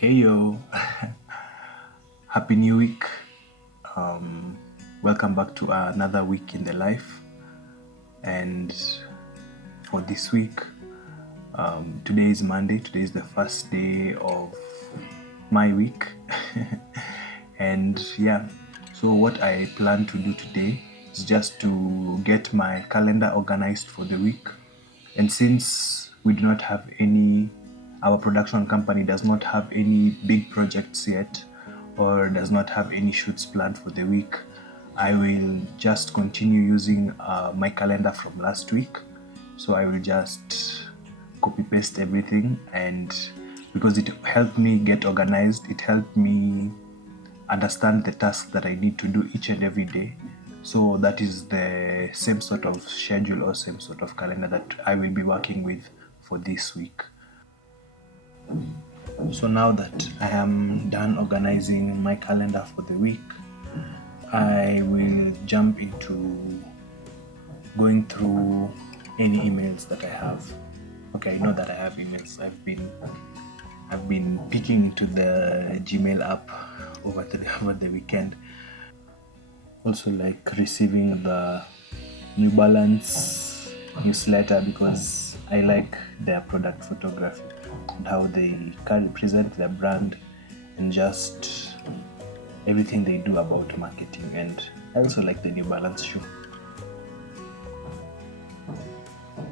Hey yo, happy new week. Um, Welcome back to another week in the life. And for this week, today is Monday. Today is the first day of my week. And yeah, so what I plan to do today is just to get my calendar organized for the week. And since we do not have our production company does not have any big projects yet, or does not have any shoots planned for the week, I will just continue using my calendar from last week. So I will just copy paste everything, and because it helped me get organized, it helped me understand the tasks that I need to do each and every day. So that is the same sort of schedule or same sort of calendar that I will be working with for this week. So now that I am done organizing my calendar for the week, I will jump into going through any emails that I have. Okay, I know that I have emails. I've been peeking into the Gmail app over the weekend. Also like receiving the New Balance newsletter because I like their product photography and how they can present their brand and just everything they do about marketing. And I also like the New Balance shoe.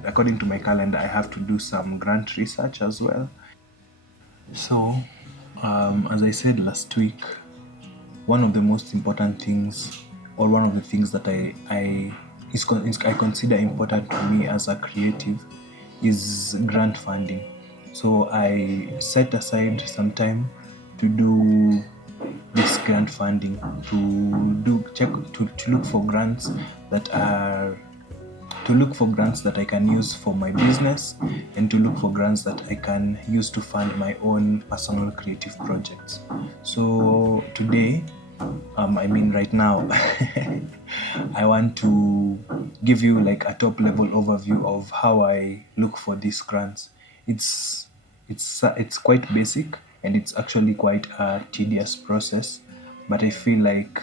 According to my calendar, I have to do some grant research as well. So, as I said last week, one of the most important things, or one of the things that I consider important to me as a creative, is grant funding. So I set aside some time to do this grant funding, to look for grants that are to look for grants that I can use for my business, and to look for grants that I can use to fund my own personal creative projects. So today, right now, I want to give you like a top level overview of how I look for these grants. It's quite basic, and it's actually quite a tedious process, but I feel like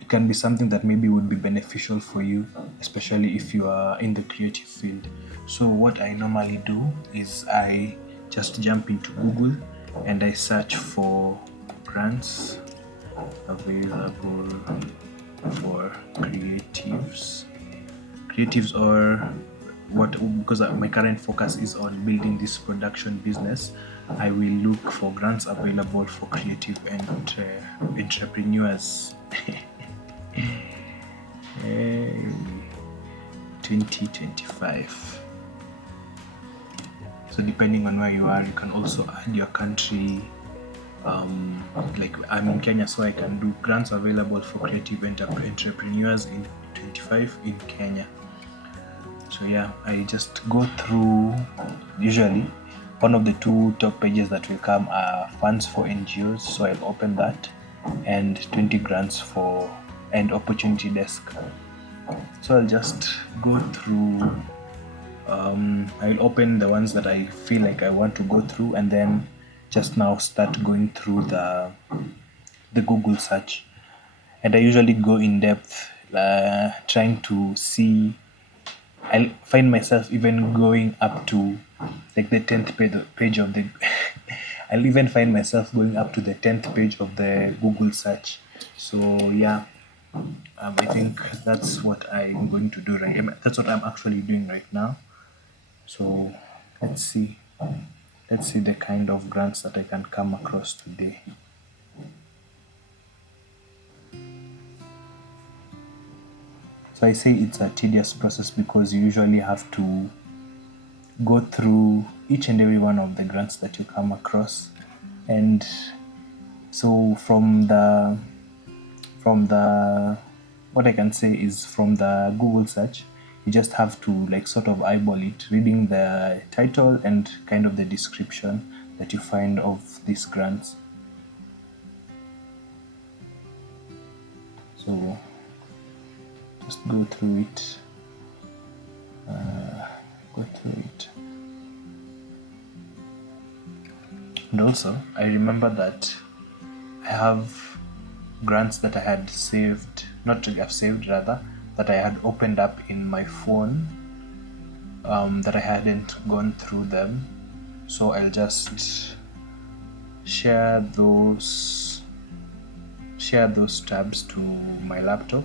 it can be something that maybe would be beneficial for you, especially if you are in the creative field. So what I normally do is I just jump into Google and I search for grants available for creatives, or what, because my current focus is on building this production business. I will look for grants available for creative and entrepreneurs. 2025. So depending on where you are, you can also add your country. Like I'm in Kenya, so I can do grants available for creative entrepreneurs in 25 in Kenya. So yeah, I just go through. Usually one of the two top pages that will come are funds for NGOs, so I'll open that, and 20 grants for and opportunity desk. So I'll just go through. I'll open the ones that I feel like I want to go through, and then just now start going through the Google search. And I usually go in depth, trying to see. I'll find myself even going up to like the 10th page of the. I'll even find myself going up to the 10th page of the Google search. So yeah, I think that's what I'm going to do That's what I'm actually doing right now. So let's see. Let's see the kind of grants that I can come across today. So I say it's a tedious process because you usually have to go through each and every one of the grants that you come across. And so from the what I can say is, from the Google search, you just have to like sort of eyeball it, reading the title and kind of the description that you find of these grants. So just go through it. And also, I remember that I have grants that I had saved, not really have saved rather, that I had opened up in my phone, that I hadn't gone through them. So I'll just share those tabs to my laptop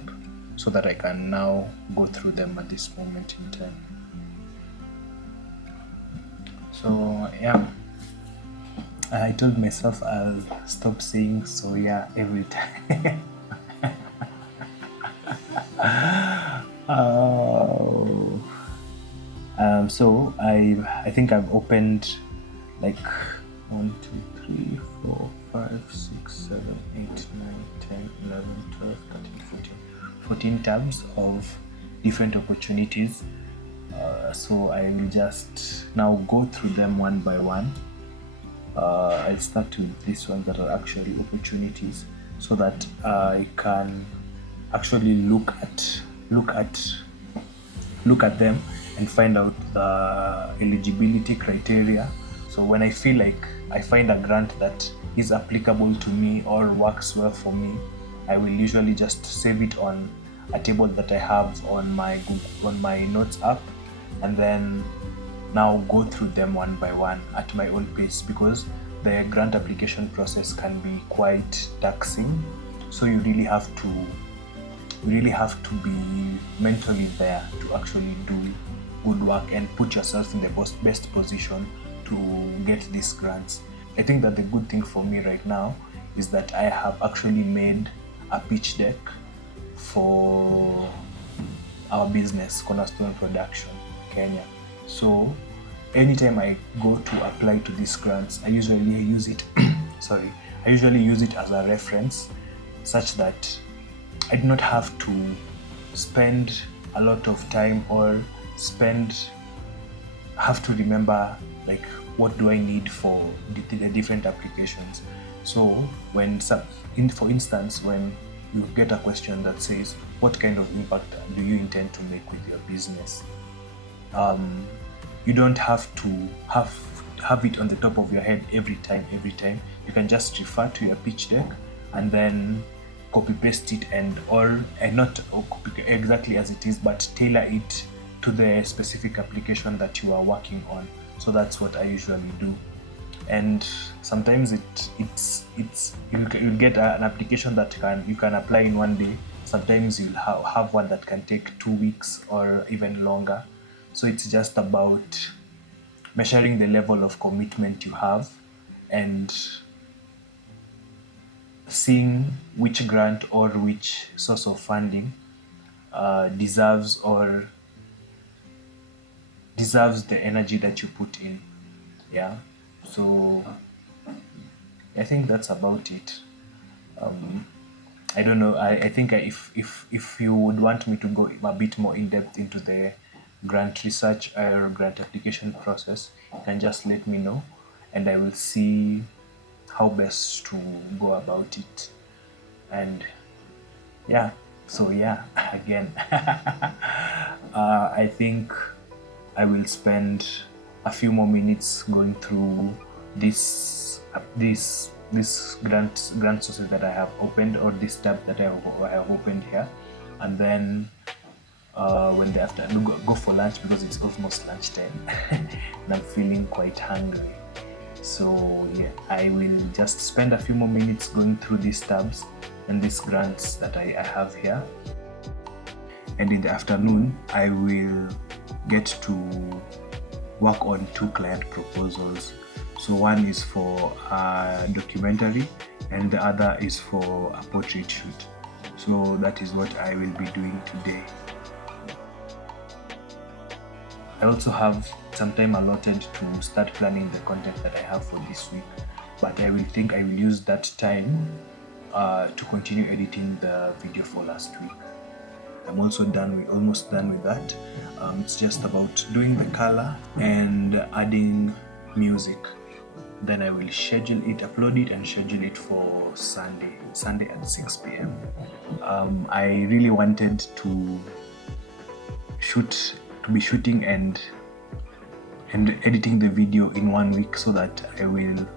so that I can now go through them at this moment in time. So yeah, I told myself I'll stop saying so yeah every time. So I think I've opened like 1, 2, 3, 4, 5, 6, 7, 8, 9, 10, 11, 12, 13, 14 tabs of different opportunities. So I will just now go through them one by one. I'll start with these ones that are actually opportunities, so that I can actually look at them and find out the eligibility criteria. So when I feel like I find a grant that is applicable to me or works well for me, I will usually just save it on a table that I have on my notes app, and then now go through them one by one at my own pace, because the grant application process can be quite taxing. So you really have to be mentally there to actually do good work and put yourself in the best position to get these grants. I think that the good thing for me right now is that I have actually made a pitch deck for our business, Cornerstone Production Kenya. So anytime I go to apply to these grants, I usually use it as a reference, such that I do not have to spend a lot of time or have to remember like what do I need for the different applications. So for instance, when you get a question that says, what kind of impact do you intend to make with your business? You don't have to have it on the top of your head every time. You can just refer to your pitch deck and then copy paste it and not copy exactly as it is, but tailor it to the specific application that you are working on. So that's what I usually do. And sometimes you'll get an application that you can apply in one day. Sometimes you'll have one that can take 2 weeks or even longer. So it's just about measuring the level of commitment you have and seeing which grant or which source of funding deserves the energy that you put in. Yeah, so I think that's about it. I don't know. I think if you would want me to go a bit more in depth into the grant research or grant application process, you can just let me know, and I will see how best to go about it. And yeah, so yeah, again, I think I will spend a few more minutes going through these grant sources that I have opened, or this tab that I have opened here, and then when they after go for lunch, because it's almost lunchtime and I'm feeling quite hungry. So yeah, I will just spend a few more minutes going through these tabs and these grants that I have here. And in the afternoon, I will get to work on 2 client proposals. So one is for a documentary and the other is for a portrait shoot. So that is what I will be doing today. I also have some time allotted to start planning the content that I have for this week, but I will use that time to continue editing the video for last week. I'm also almost done with that. It's just about doing the color and adding music. Then I will upload it and schedule it for Sunday at 6 p.m. I really wanted to be shooting and editing the video in 1 week, so that I will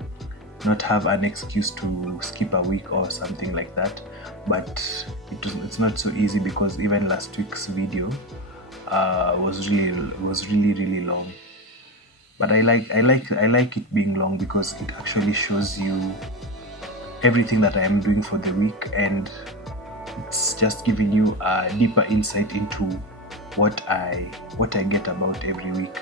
not have an excuse to skip a week or something like that. But it's not so easy, because even last week's video was really long. But I like it being long, because it actually shows you everything that I am doing for the week, and it's just giving you a deeper insight into what I get about every week.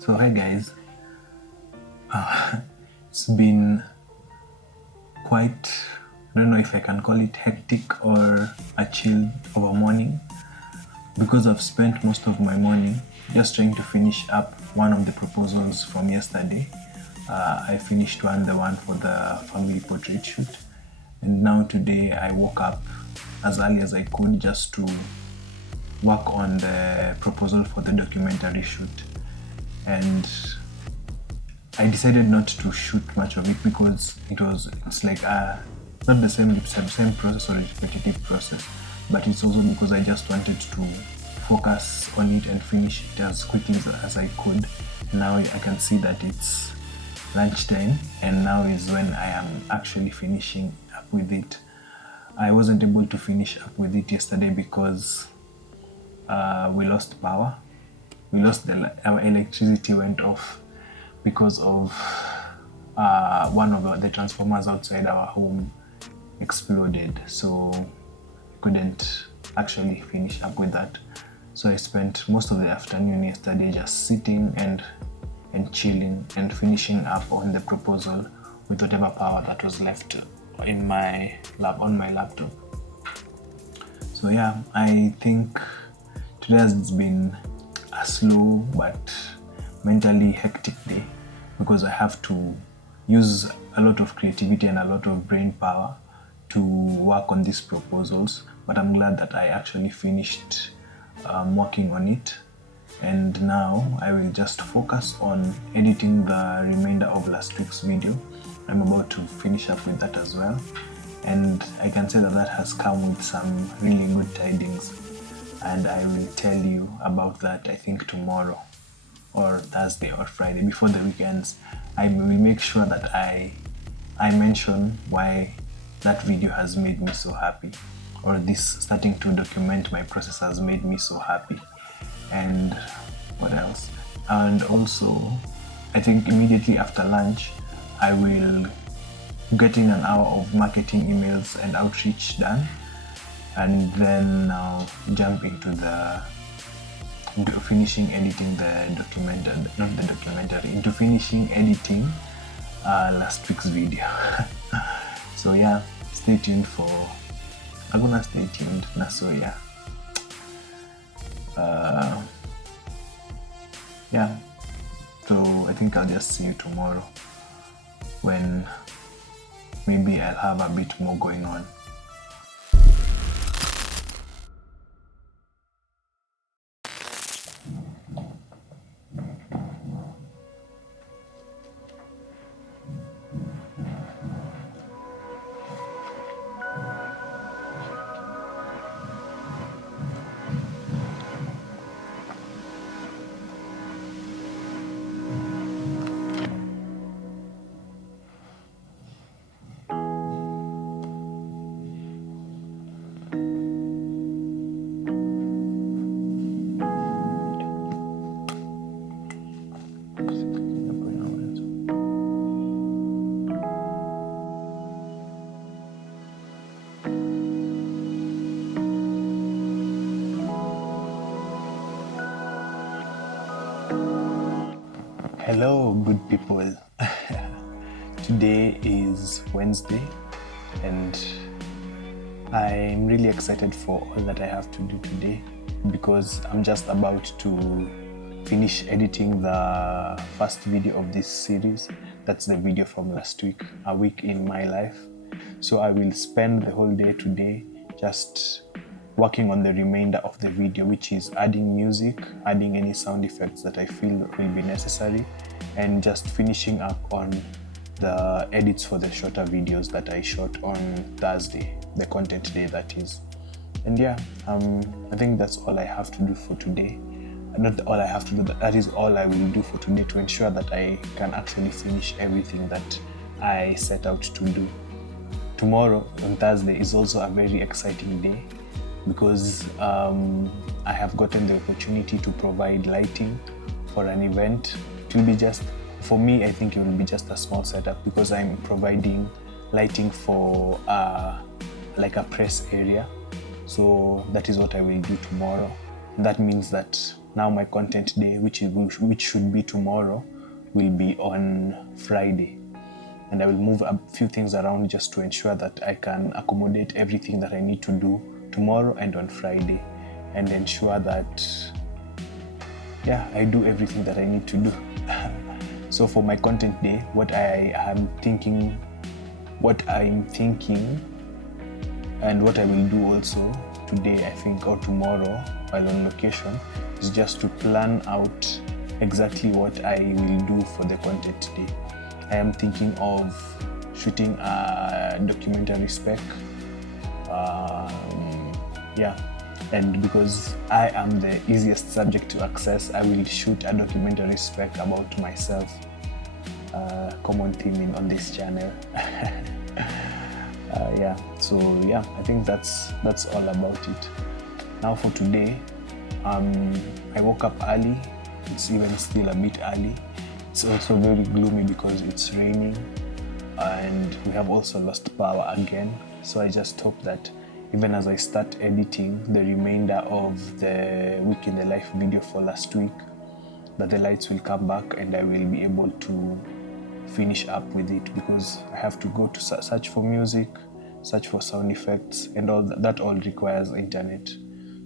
So hi guys, it's been quite, I don't know if I can call it hectic or a chill of a morning, because I've spent most of my morning just trying to finish up one of the proposals from yesterday. I finished the one for the family portrait shoot, and now today I woke up as early as I could just to work on the proposal for the documentary shoot. And I decided not to shoot much of it, because it's like not the same process or repetitive process, but it's also because I just wanted to focus on it and finish it as quickly as I could. Now I can see that it's lunchtime, and now is when I am actually finishing up with it. I wasn't able to finish up with it yesterday because we lost power. Our electricity went off because of one of the transformers outside our home exploded, so I couldn't actually finish up with that. So I spent most of the afternoon yesterday just sitting and chilling and finishing up on the proposal with whatever power that was left on my laptop. So yeah, I think today has been a slow but mentally hectic day, because I have to use a lot of creativity and a lot of brain power to work on these proposals. But I'm glad that I actually finished working on it, and now I will just focus on editing the remainder of last week's video. I'm about to finish up with that as well, and I can say that has come with some really good tidings, and I will tell you about that, I think tomorrow or Thursday or Friday before the weekends. I will make sure that I mention why that video has made me so happy, or this starting to document my process has made me so happy, and what else. And also, I think immediately after lunch I will get in an hour of marketing emails and outreach done, and then I'll jump into finishing editing finishing editing last week's video. So yeah, stay tuned I'm gonna stay tuned. So yeah, yeah, so I think I'll just see you tomorrow, when maybe I'll have a bit more going on. Hello, good people. Today is Wednesday, and I'm really excited for all that I have to do today because I'm just about to finish editing the first video of this series. That's the video from last week, a week in my life. So I will spend the whole day today just working on the remainder of the video, which is adding music, adding any sound effects that I feel will be necessary, and just finishing up on the edits for the shorter videos that I shot on Thursday, the content day that is. And yeah, I think that's all I have to do for today. Not all I have to do, that is all I will do for today to ensure that I can actually finish everything that I set out to do. Tomorrow, on Thursday, is also a very exciting day because I have gotten the opportunity to provide lighting for an event. It will be just, for me, I think it will be just a small setup because I'm providing lighting for like a press area. So that is what I will do tomorrow. That means that now my content day, which should be tomorrow, will be on Friday. And I will move a few things around just to ensure that I can accommodate everything that I need to do tomorrow and on Friday, and ensure that, yeah, I do everything that I need to do. So for my content day, what I'm thinking, and what I will do also today, I think, or tomorrow while on location, is just to plan out exactly what I will do for the content day. I am thinking of shooting a documentary spec. And because I am the easiest subject to access, I will shoot a documentary spec about myself. Common theme on this channel. I think that's all about it. Now for today, I woke up early. It's even still a bit early. It's also very gloomy because it's raining, and we have also lost power again. So I just hope that even as I start editing the remainder of the week in the life video for last week, that the lights will come back and I will be able to finish up with it, because I have to go to search for music, search for sound effects, and all that all requires internet.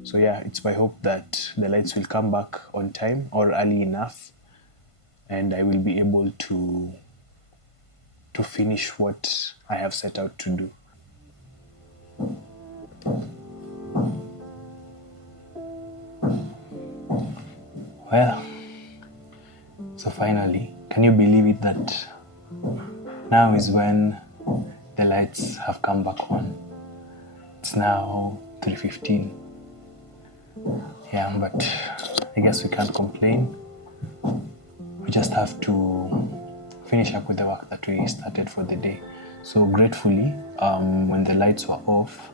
So yeah, it's my hope that the lights will come back on time or early enough, and I will be able to finish what I have set out to do. Well, so finally, can you believe it that now is when the lights have come back on? It's now 3:15. Yeah, but I guess we can't complain. We just have to finish up with the work that we started for the day. So gratefully, when the lights were off,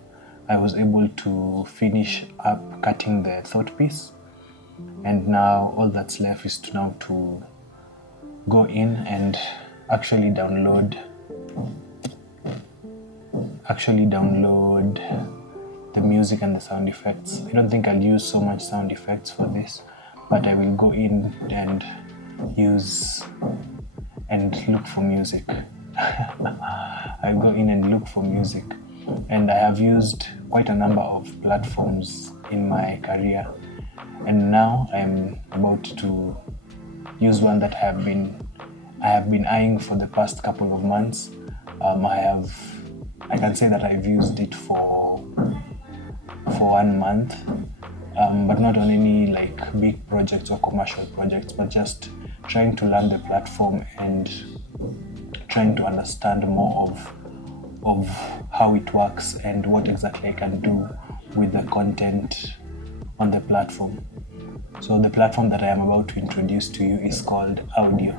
I was able to finish up cutting the thought piece. And now all that's left is to go in and actually download the music and the sound effects. I don't think I'll use so much sound effects for this, but I will go in and use and look for music. I'll go in and look for music. And I have used quite a number of platforms in my career. And now I'm about to use one that I have been eyeing for the past couple of months. I can say that I've used it for 1 month, but not on any like big projects or commercial projects, but just trying to learn the platform and trying to understand more of how it works and what exactly I can do with the content on the platform. So the platform that I am about to introduce to you is called Audio.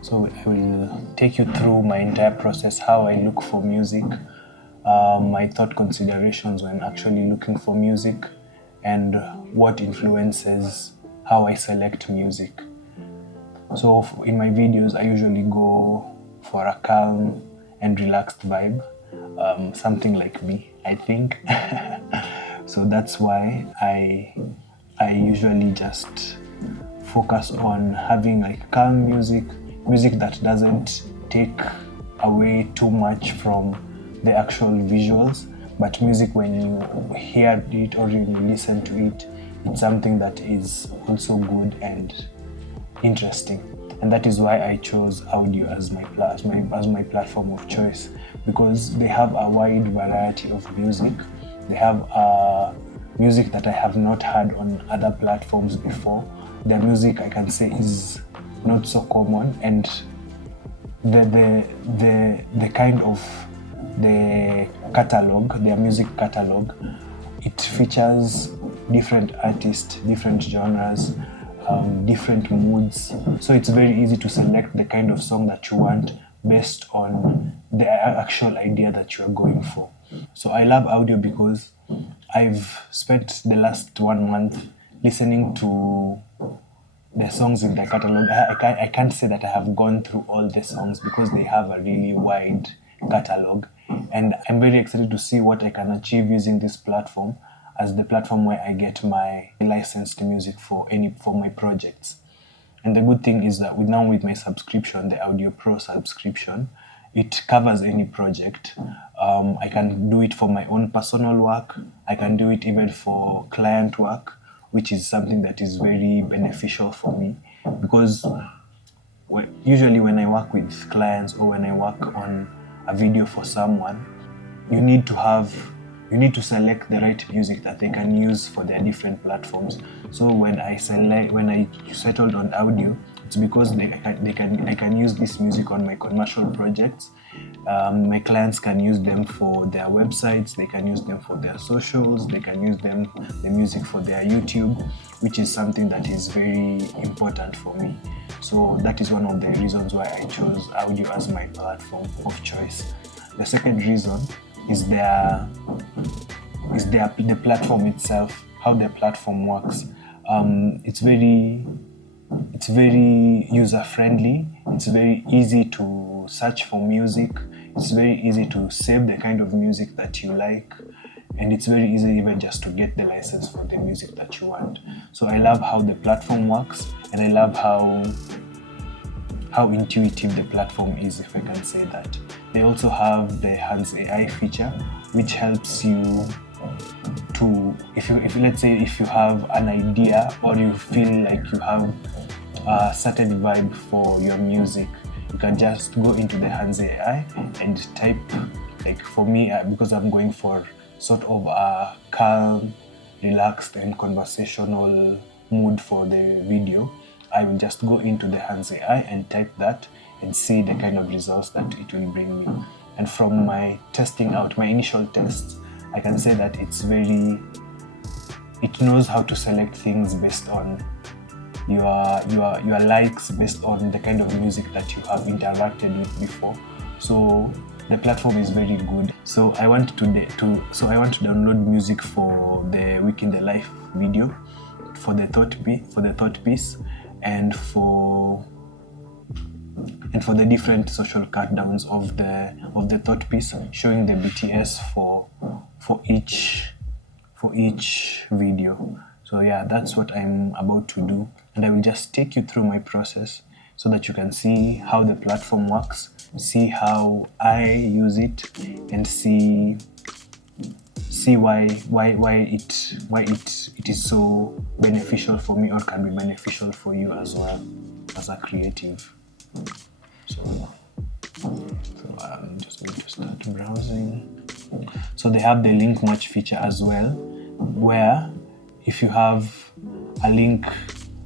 So I will take you through my entire process, how I look for music, my thought considerations when actually looking for music, and what influences how I select music. So in my videos, I usually go for a calm and relaxed vibe, something like me, I think. So that's why I usually just focus on having like calm music that doesn't take away too much from the actual visuals, but music when you hear it or you listen to it, it's something that is also good and interesting. And that is why I chose audio as my platform of choice, because they have a wide variety of music. They have music that I have not heard on other platforms before. Their music, I can say, is not so common, and the kind of the catalog, their music catalog, it features different artists, different genres, different moods. So it's very easy to select the kind of song that you want based on the actual idea that you are going for. So I love audio because I've spent the last 1 month listening to the songs in the catalog. I can't say that I have gone through all the songs because they have a really wide catalog, and I'm very excited to see what I can achieve using this platform as the platform where I get my licensed music for my projects. And the good thing is that with my subscription, the Audio Pro subscription, it covers any project. I can do it for my own personal work. I can do it even for client work, which is something that is very beneficial for me, because usually when I work with clients or when I work on a video for someone, you need to select the right music that they can use for their different platforms. So when I settled on audio, it's because I can use this music on my commercial projects. My clients can use them for their websites, they can use them for their socials, they can use the music for their YouTube, which is something that is very important for me. So that is one of the reasons why I chose audio as my platform of choice. The second reason is the platform itself, how the platform works. It's very user friendly. It's very easy to search for music. It's very easy to save the kind of music that you like, and it's very easy even just to get the license for the music that you want. So I love how the platform works, and I love how intuitive the platform is, if I can say that. They also have the Hands AI feature, which helps you to, if let's say if you have an idea or you feel like you have a certain vibe for your music, you can just go into the Hands AI and type, like for me, because I'm going for sort of a calm, relaxed and conversational mood for the video, I will just go into the Hands AI and type that and see the kind of results that it will bring me. And from my testing out, my initial tests, I can say that it knows how to select things based on your likes, based on the kind of music that you have interacted with before. So the platform is very good. So I want to download music for the Week in the Life video, for the thought piece, and for the different social countdowns of the thought piece, showing the BTS for each video. So yeah, that's what I'm about to do, and I will just take you through my process so that you can see how the platform works, see how I use it, and see why it is so beneficial for me, or can be beneficial for you as well as a creative. So I'm just going to start browsing. So they have the link match feature as well, where if you have a link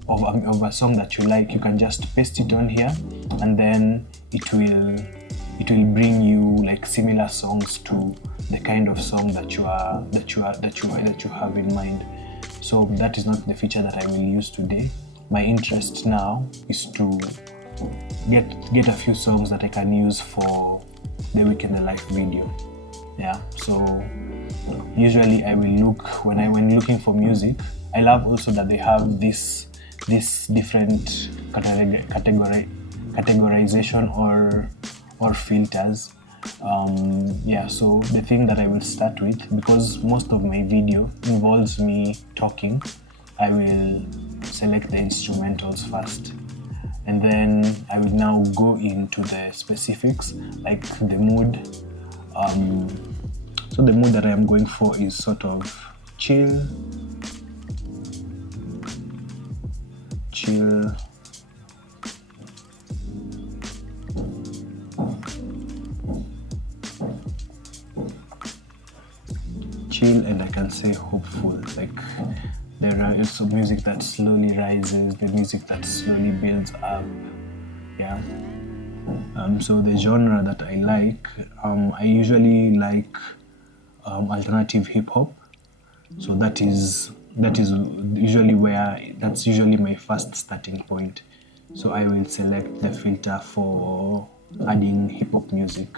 of a song that you like, you can just paste it on here, and then it will bring you like similar songs to the kind of song that you have in mind. So that is not the feature that I will use today. My interest now is to get a few songs that I can use for the Week in the Life video. Yeah, so usually I will look when looking for music. I love also that they have this different categorization or filters. So the thing that I will start with, because most of my video involves me talking, I will select the instrumentals first, and then I will now go into the specifics, like the mood. So the mood that I am going for is sort of chill, and I can say hopeful. Like there are also music that slowly rises, the music that slowly builds up. Yeah. So the genre that I like, I usually like alternative hip hop. So that's usually my first starting point. So I will select the filter for adding hip hop music.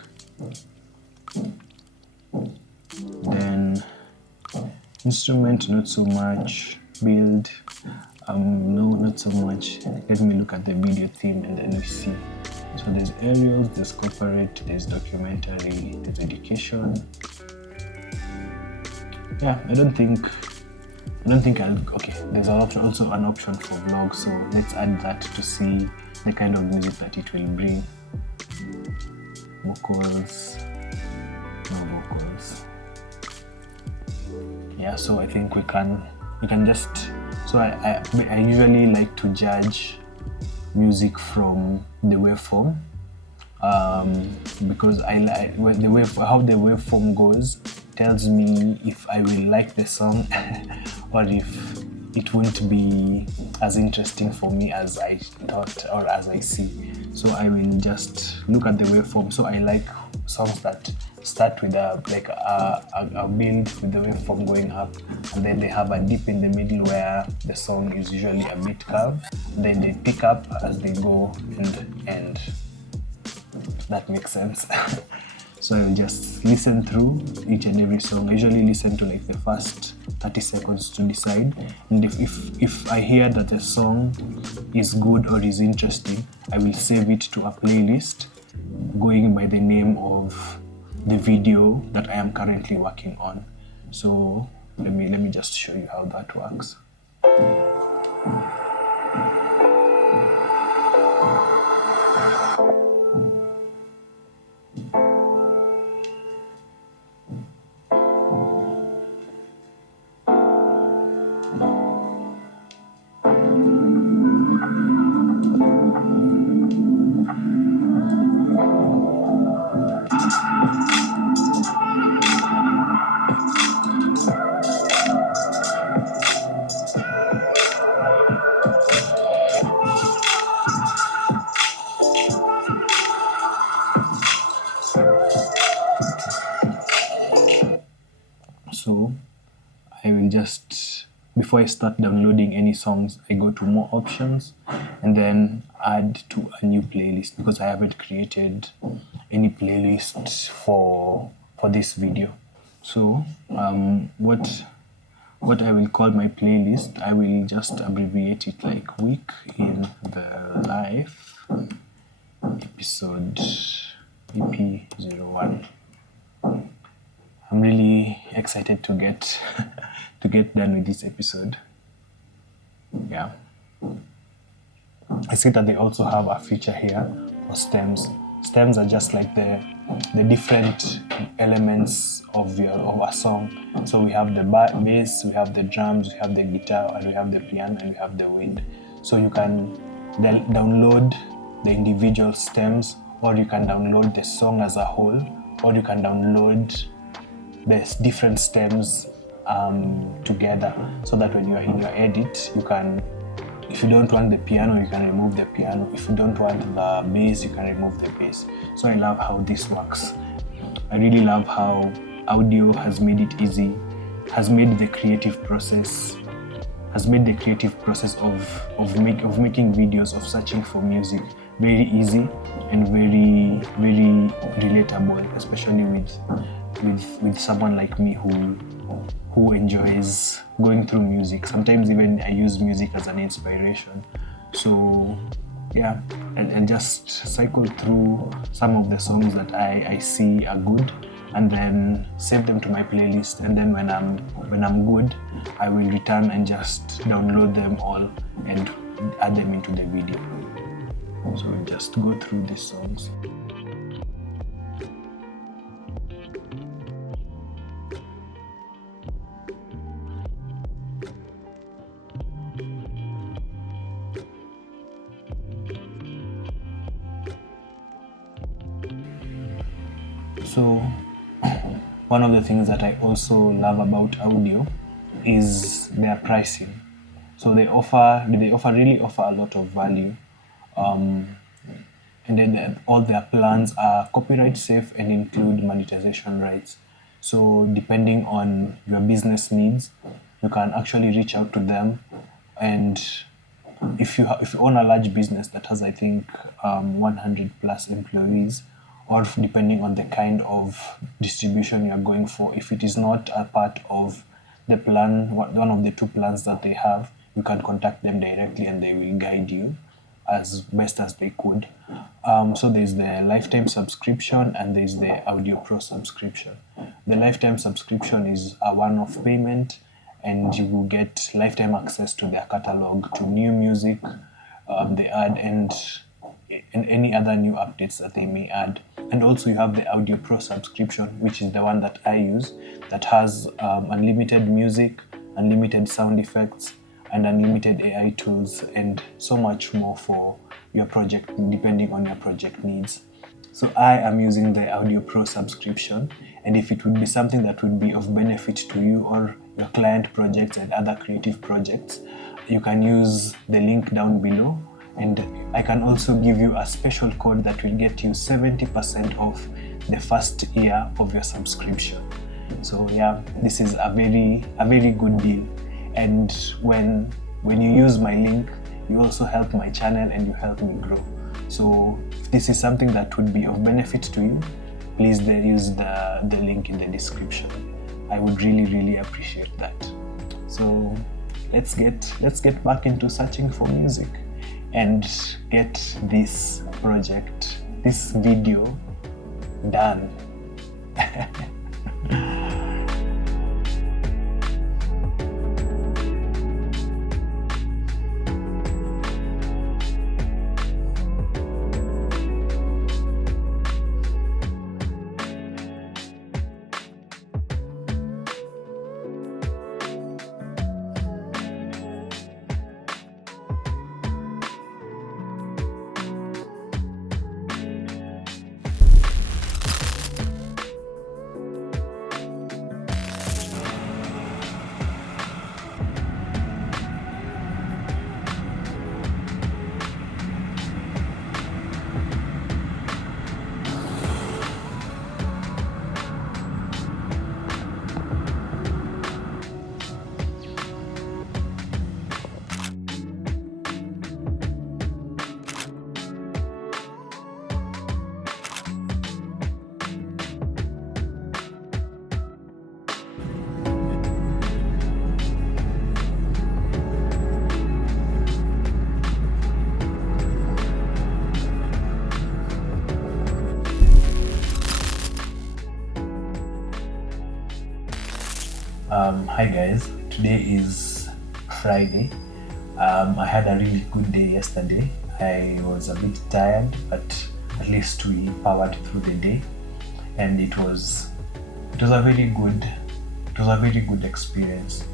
Then instrument, not so much. Build, no, not so much. Let me look at the video theme and then we see. So there's aerials, there's corporate, there's documentary, there's education. Yeah, I don't think okay, there's also an option for vlog, so let's add that to see the kind of music that it will bring. Vocals, no vocals. Yeah, so I think we can just, so I usually like to judge music from the waveform, because how the waveform goes tells me if I will like the song or if it won't be as interesting for me as I thought or as I see. So I will just look at the waveform. So I like songs that start with a build with the waveform going up, and then they have a dip in the middle where the song is usually a bit curved, then they pick up as they go and end. That makes sense. So I'll just listen through each and every song. I usually listen to like the first 30 seconds to decide. And if I hear that the song is good or is interesting, I will save it to a playlist going by the name of the video that I am currently working on. So let me just show you how that works. So I will just, before I start downloading any songs, I go to more options and then add to a new playlist, because I haven't created any playlists for this video. So what I will call my playlist, I will just abbreviate it like Week in the Life, episode EP01. I'm really excited to get done with this episode. Yeah. I see that they also have a feature here for stems. Stems are just like the different elements of a song. So we have the bass, we have the drums, we have the guitar, and we have the piano, and we have the wind. So you can download the individual stems, or you can download the song as a whole, or you can download the different stems together, so that when you are in your edit, you can, if you don't want the piano, you can remove the piano. If you don't want the bass, you can remove the bass. So I love how this works. I really love how audio has made it easy, has made the creative process of making videos, of searching for music, very easy and very, very relatable, especially with someone like me who enjoys going through music. Sometimes even I use music as an inspiration. So yeah, and just cycle through some of the songs that I see are good, and then save them to my playlist, and then when I'm good, I will return and just download them all and add them into the video. So we'll just go through these songs. So one of the things that I also love about audio is their pricing. So they really offer a lot of value, and then all their plans are copyright safe and include monetization rights. So depending on your business needs, you can actually reach out to them, and if you own a large business that has, I think, 100 plus employees, or depending on the kind of distribution you are going for, if it is not a part of the plan, one of the two plans that they have, you can contact them directly and they will guide you as best as they could. So there's the lifetime subscription and there's the Audio Pro subscription. The lifetime subscription is a one-off payment, and you will get lifetime access to their catalog, to new music they add, and any other new updates that they may add. And also you have the Audio Pro subscription, which is the one that I use, that has unlimited music, unlimited sound effects, and unlimited AI tools, and so much more for your project, depending on your project needs. So I am using the Audio Pro subscription, and if it would be something that would be of benefit to you or your client projects and other creative projects, you can use the link down below, and I can also give you a special code that will get you 70% off the first year of your subscription. So yeah, this is a very good deal, and when you use my link, you also help my channel and you help me grow. So if this is something that would be of benefit to you, please use the link in the description. I would really appreciate that. So let's get back into searching for music and get this project, this video done. Hi guys, today is Friday. I had a really good day yesterday. I was a bit tired, but at least we powered through the day, and it was a very good experience.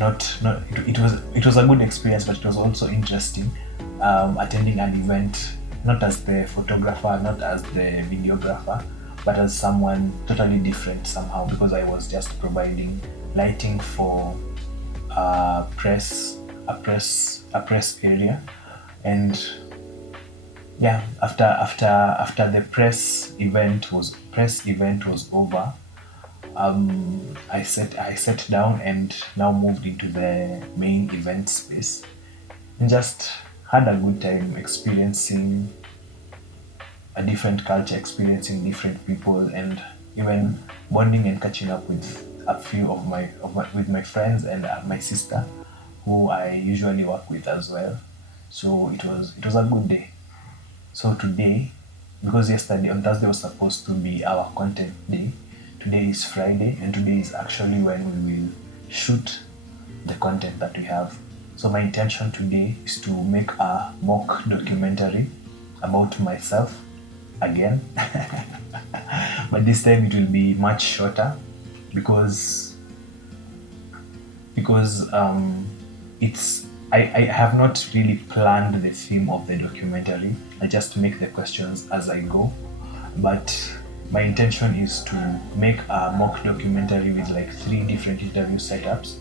It was a good experience, but it was also interesting attending an event, not as the photographer, not as the videographer, but as someone totally different somehow, because I was just providing lighting for a press area. And yeah, after the press event was over, I sat down and now moved into the main event space and just had a good time experiencing a different culture, experiencing different people, and even bonding and catching up with a few of my friends and my sister, who I usually work with as well. So it was a good day. So today because yesterday on Thursday was supposed to be our content day. Today is Friday, and today is actually when we will shoot the content that we have. So my intention today is to make a mock documentary about myself again. But this time it will be much shorter because I have not really planned the theme of the documentary. I just make the questions as I go. But my intention is to make a mock documentary with like 3 different interview setups.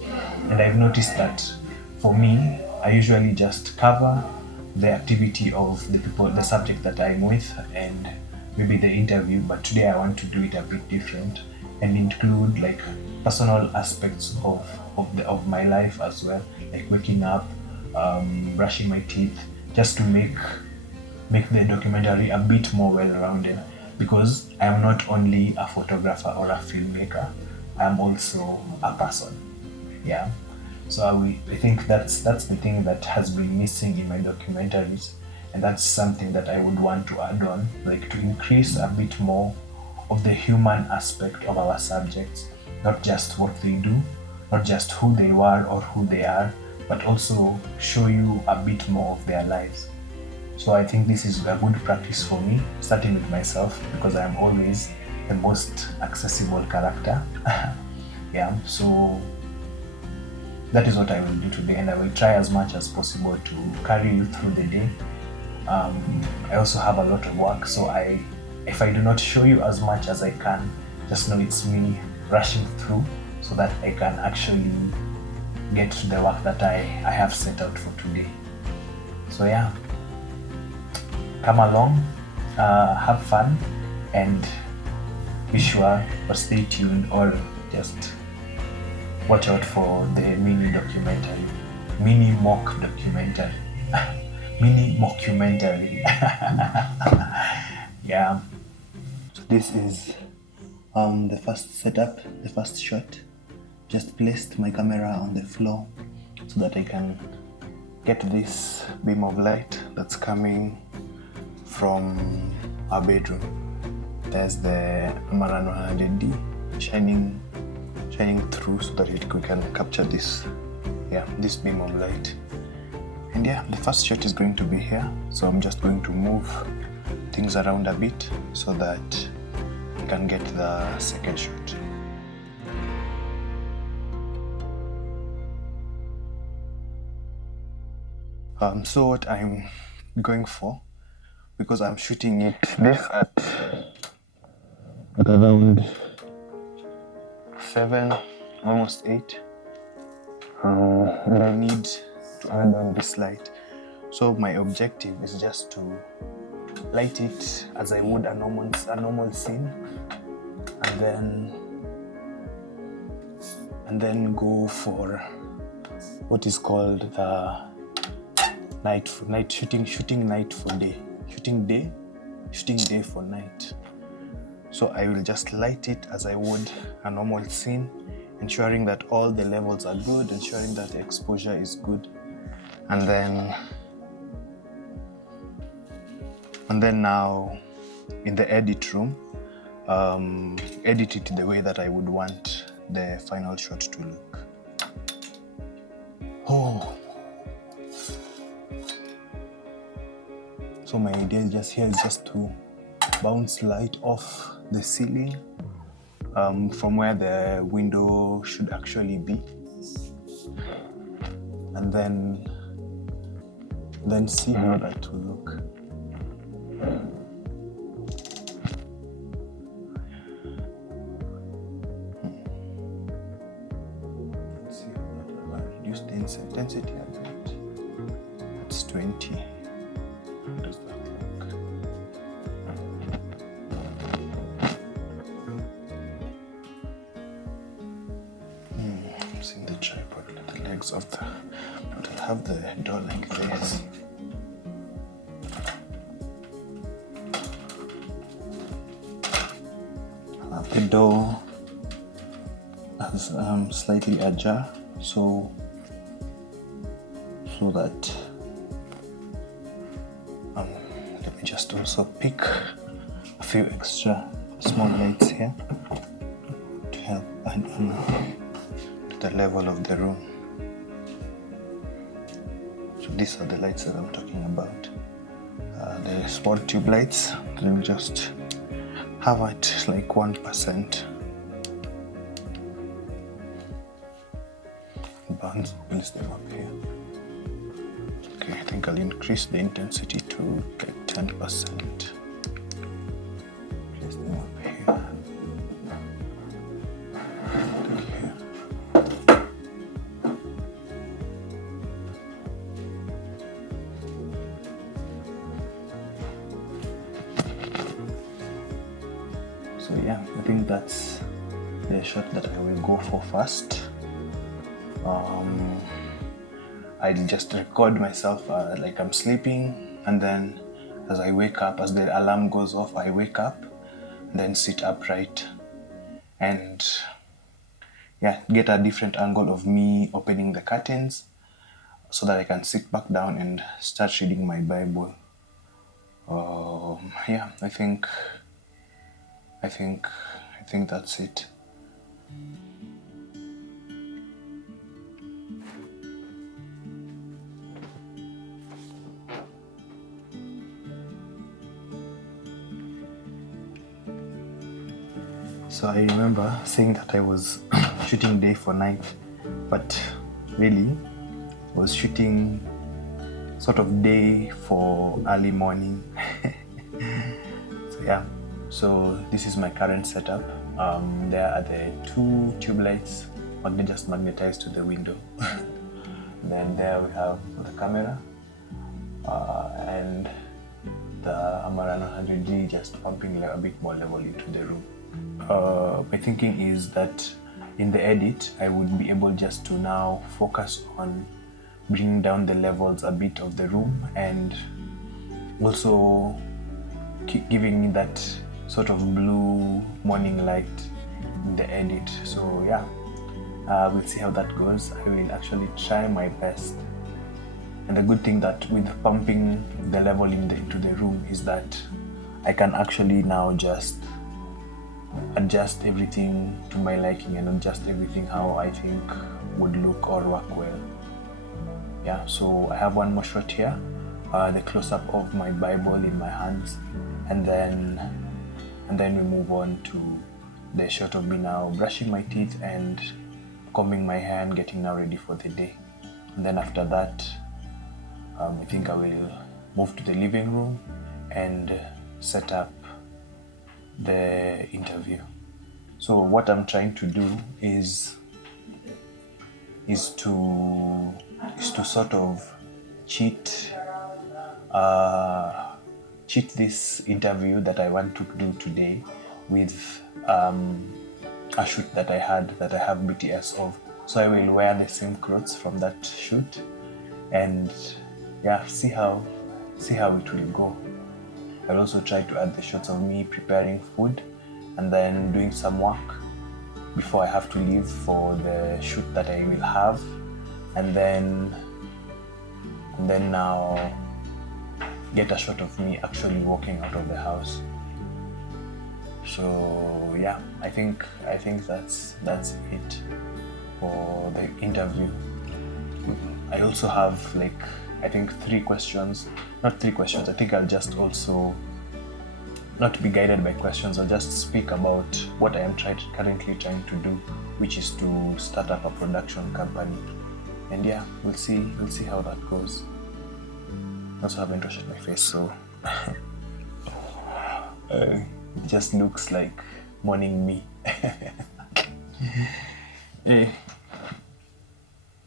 And I've noticed that for me, I usually just cover the activity of the people, the subject that I'm with, and maybe the interview. But today I want to do it a bit different and include like personal aspects of my life as well, like waking up, brushing my teeth, just to make the documentary a bit more well-rounded, because I am not only a photographer or a filmmaker, I am also a person. Yeah. So I think that's the thing that has been missing in my documentaries, and that's something that I would want to add on, like to increase a bit more of the human aspect of our subjects, not just what they do, not just who they were or who they are, but also show you a bit more of their lives. So I think this is a good practice for me, starting with myself, because I am always the most accessible character. Yeah, so that is what I will do today, and I will try as much as possible to carry you through the day. I also have a lot of work, so if I do not show you as much as I can, just know it's me rushing through so that I can actually get to the work that I have set out for today. So yeah, come along, have fun, and be sure or stay tuned or just watch out for the mini mock documentary. Mini mockumentary. Yeah. So this is the first setup, the first shot. Just placed my camera on the floor so that I can get this beam of light that's coming from our bedroom. There's the Milanote shining through so that we can capture this beam of light. And yeah, the first shot is going to be here, so I'm just going to move things around a bit so that we can get the second shot. So what I'm going for, because I'm shooting this at around 7, almost 8, and I need to add on this light. So my objective is just to light it as I would a normal scene, and then go for what is called the night shooting night for day, shooting day for night. So I will just light it as I would a normal scene, ensuring that all the levels are good, ensuring that the exposure is good, and then now in the edit room, edit it the way that I would want the final shot to look. So my idea is just to bounce light off the ceiling from where the window should actually be, and then see how that will look. Let's see how that will reduce the intensity a bit. That's 20. How does that look? Using the tripod, the legs of the, but I'll have the door like this. The door has slightly ajar, so that let me just also pick few extra small lights here to help add on to the level of the room. So these are the lights that I'm talking about. The small tube lights. Let me just have it like 1%. Bands, place them up here. Okay, I think I'll increase the intensity to like 10%. Place them up here. Here. So yeah, I think that's the shot that I will go for first. I'll just record myself like I'm sleeping, and then as I wake up, as the alarm goes off, I wake up, and then sit upright and get a different angle of me opening the curtains so that I can sit back down and start reading my Bible. I think that's it. So I remember saying that I was shooting day for night, but really I was shooting sort of day for early morning. So this is my current setup. There are the 2 tube lights just magnetized to the window. Then there we have the camera and the Milanote 100D just pumping a bit more level into the room. My thinking is that in the edit, I would be able just to now focus on bringing down the levels a bit of the room and also keep giving me that sort of blue morning light in the edit. So we'll see how that goes. I will actually try my best. And the good thing that with pumping the level into the room is that I can actually now just adjust everything to my liking and adjust everything how I think would look or work well. So I have one more shot here, the close-up of my Bible in my hands, and then we move on to the shot of me now brushing my teeth and combing my hair and getting now ready for the day. And then after that, I think I will move to the living room and set up the interview. So what I'm trying to do is to sort of cheat this interview that I want to do today with a shoot that I have BTS of. So I will wear the same clothes from that shoot and see how it will go. I'll also try to add the shots of me preparing food and then doing some work before I have to leave for the shoot that I will have, and then now get a shot of me actually walking out of the house. So I think that's it for the interview. I also have I think 3 questions. Not 3 questions. I think I'll just also not be guided by questions. I'll just speak about what I am currently trying to do, which is to start up a production company. And we'll see how that goes. I also haven't washed my face, so it just looks like morning me.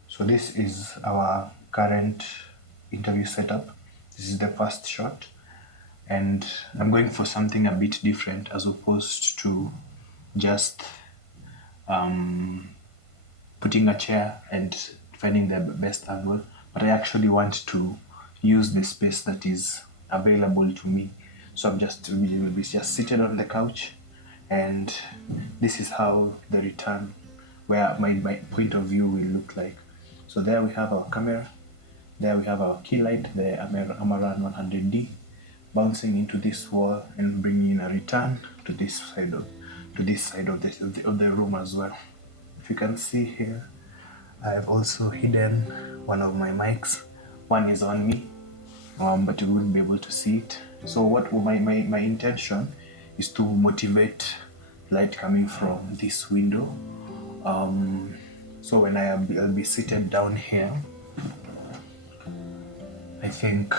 So this is our current interview setup. This is the first shot, and I'm going for something a bit different as opposed to just putting a chair and finding the best angle, but I actually want to use the space that is available to me. So will be just seated on the couch, and this is how the return, where my point of view will look like. So there we have our camera, there we have our key light, the Amaran 100D, bouncing into this wall and bringing in a return to this side of the room as well. If you can see here, I have also hidden one of my mics. One is on me, but you wouldn't be able to see it. So what my intention is to motivate light coming from this window. So when I'll be seated down here, I think,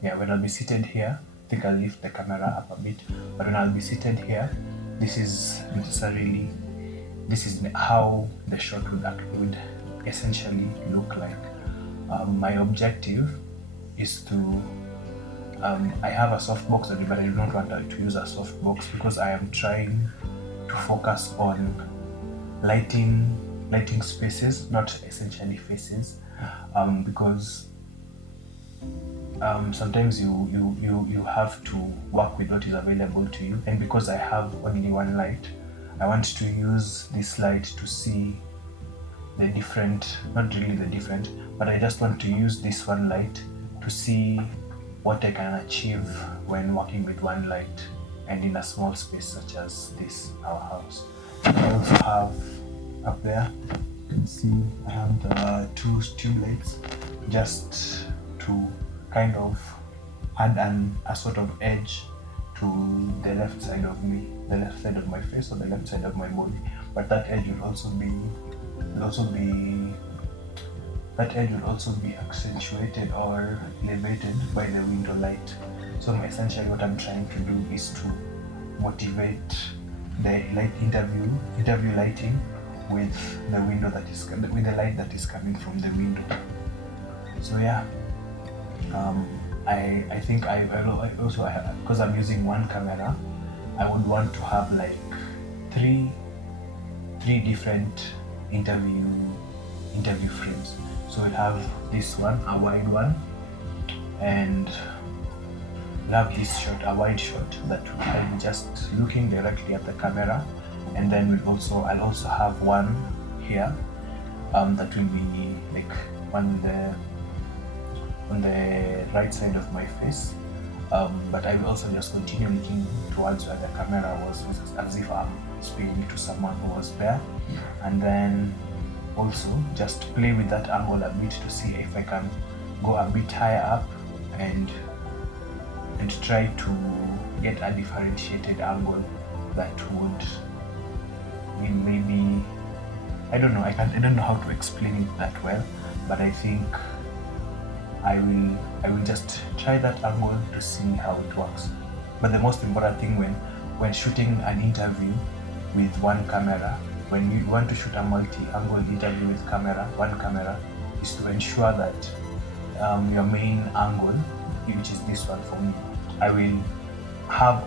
when I'll be seated here, I think I'll lift the camera up a bit. But when I'll be seated here, this is how the shot would essentially look like. My objective is to, I have a softbox, but I do not want to use a softbox because I am trying to focus on lighting spaces, not essentially faces, because sometimes you have to work with what is available to you, and because I have only one light, I want to use this light to see the different, not really the different, but I just want to use this one light to see what I can achieve when working with one light and in a small space such as this, our house. I also have up there, you can see I have the 2 stream lights just to kind of add a sort of edge to the left side of me, the left side of my face or the left side of my body. But that edge will also be accentuated or elevated by the window light. So essentially what I'm trying to do is to motivate the interview lighting with the light that is coming from the window. So yeah, I think I also have, because I'm using one camera, I would want to have like three different interview frames. So we'll have this one, a wide one, and we'll have this shot, a wide shot that I'm just looking directly at the camera, and then I'll also have one here that will be like one on the right side of my face, but I will also just continue looking towards where the camera was, as if I'm speaking to someone who was there, and then also just play with that angle a bit to see if I can go a bit higher up and try to get a differentiated angle that would maybe, I don't know how to explain it that well, but I think I will just try that angle to see how it works. But the most important thing when shooting an interview with one camera, when you want to shoot a multi-angle interview with one camera, is to ensure that your main angle, which is this one for me, I will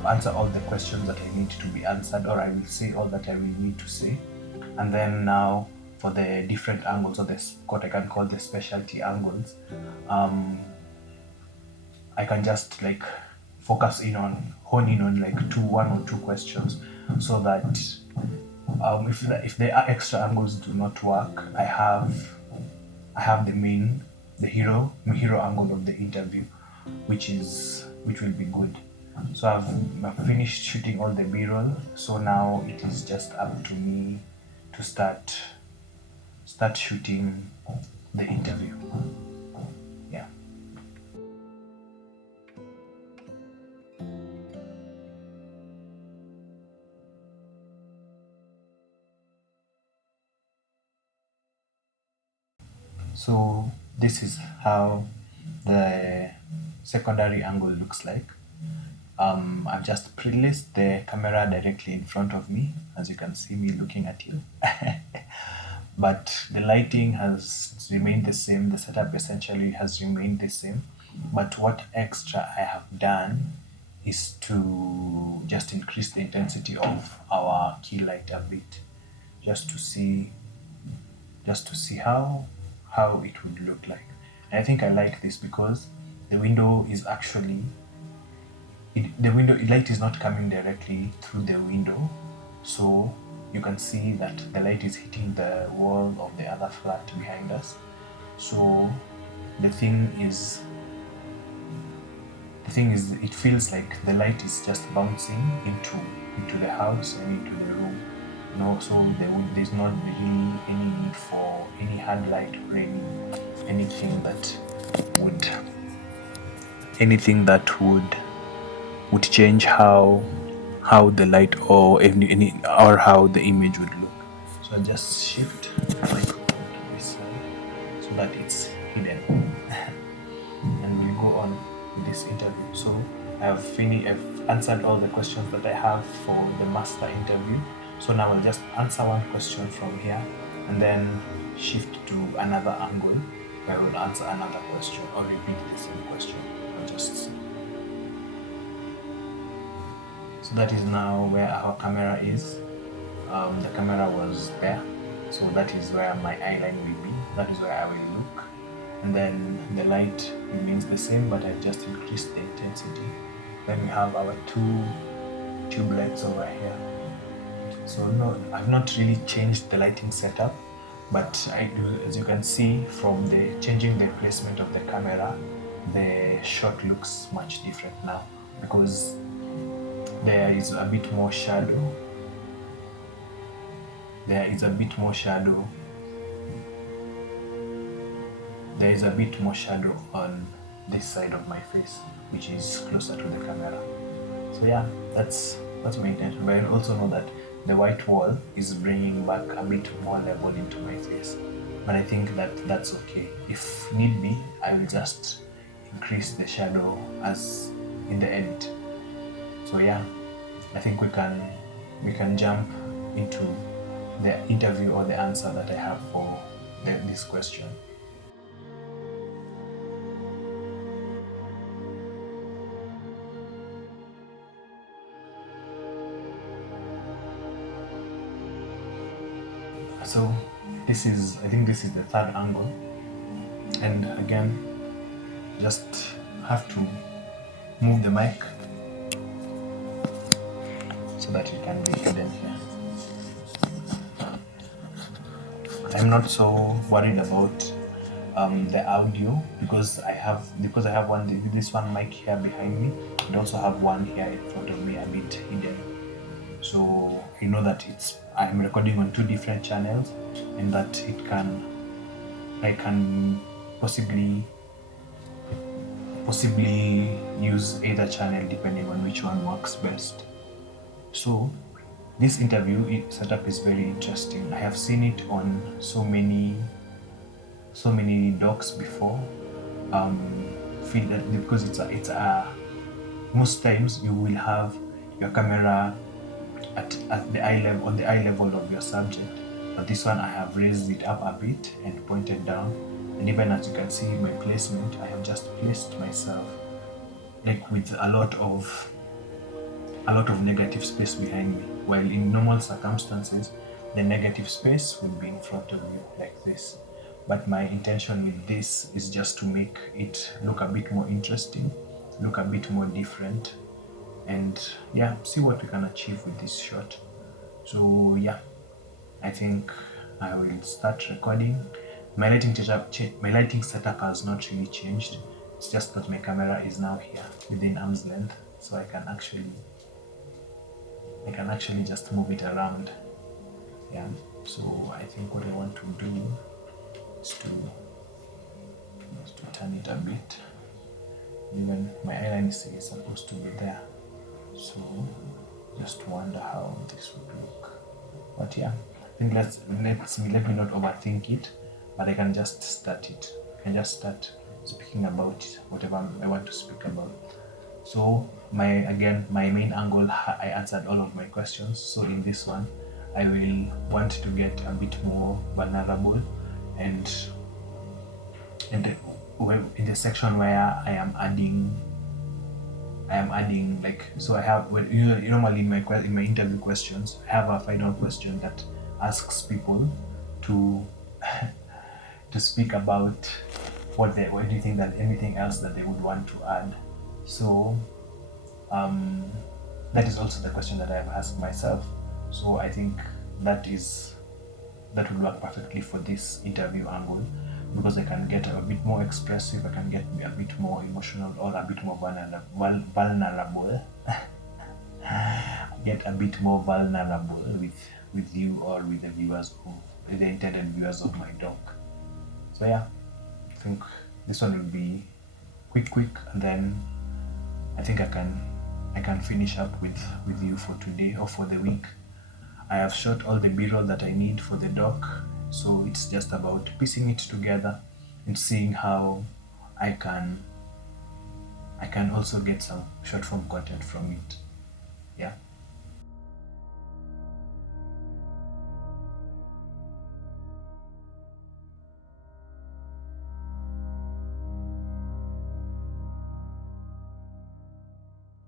answer all the questions that I need to be answered, or I will say all that I will need to say. And then now for the different angles, or what I can call the specialty angles, I can just like hone in on like one or two questions, so that if the extra angles do not work, I have the hero angle of the interview, which will be good. So I've finished shooting all the B-roll, so now it is just up to me to start shooting the interview. Yeah. So this is how the secondary angle looks like. I've just placed the camera directly in front of me, as you can see me looking at you. But the lighting has remained the same, the setup essentially has remained the same. But what extra I have done is to just increase the intensity of our key light a bit, just to see how it would look like. And I think I like this because the window is actually, light is not coming directly through the window, so you can see that the light is hitting the wall of the other flat behind us. So the thing is the thing is, it feels like the light is just bouncing into the house and into the room. So there's not really any need for any hard light or anything that would change how the light or or how the image would look. So I'll just shift the microphone to this side so that it's hidden. And we'll go on with this interview. So I've answered all the questions that I have for the master interview. So now I'll just answer one question from here and then shift to another angle where I will answer another question or repeat the same question. I'll just see. So that is now where our camera is. The camera was there. So that is where my eyeline will be. That is where I will look. And then the light remains the same, but I just increased the intensity. Then we have our two tube lights over here. So no, I've not really changed the lighting setup, but as you can see from changing the placement of the camera, the shot looks much different now because there is a bit more shadow. There is a bit more shadow on this side of my face, which is closer to the camera. So yeah, that's my intention. But I also know that the white wall is bringing back a bit more level into my face. But I think that's okay. If need be, I will just increase the shadow as in the edit. So yeah, I think we can jump into the interview or the answer that I have for this question. So I think this is the third angle, and again just have to move the mic so that it can be hidden here. I'm not so worried about the audio because I have this one mic here behind me and also have one here in front of me a bit hidden. So I know that I'm recording on two different channels and that I can possibly use either channel depending on which one works best. So this interview setup is very interesting. I have seen it on so many docs before. Feel that because it's most times you will have your camera at the eye level, on the eye level of your subject, but this one I have raised it up a bit and pointed down, and even as you can see my placement, I have just placed myself like with a lot of negative space behind me, while in normal circumstances the negative space would be in front of you like this. But my intention with this is just to make it look a bit more interesting, look a bit more different, and yeah, see what we can achieve with this shot. So yeah, I think I will start recording. My lighting setup has not really changed. It's just that my camera is now here within arm's length, so I can actually just move it around. Yeah, so I think what I want to do is to turn it a bit. Even my eyeline is supposed to be there, so just wonder how this would look. But yeah, I think let me not overthink it, but I can just start it. I can just start speaking about whatever I want to speak about. So my main angle, I answered all of my questions. So in this one, I will want to get a bit more vulnerable, and in the section where I am adding like, so I have, well, normally in my interview questions, I have a final question that asks people to to speak about what do you think that anything else that they would want to add. So that is also the question that I have asked myself. So I think that would work perfectly for this interview angle. because I can get a bit more expressive, I can get a bit more emotional, or a bit more vulnerable. Get a bit more vulnerable with you or with the viewers of the intended viewers of my doc. So yeah, I think this one will be quick, and then I think I can finish up with you for today or for the week. I have shot all the b-roll that I need for the doc, so it's just about piecing it together and seeing how I can also get some short form content from it. Yeah.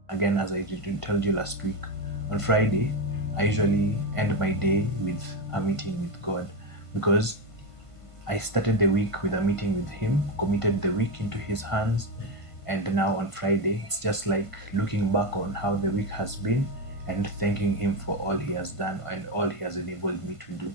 Again, as I told you last week, on Friday, I usually end my day with a meeting with God, because I started the week with a meeting with Him, committed the week into His hands, and now on Friday, it's just like looking back on how the week has been and thanking Him for all He has done and all He has enabled me to do.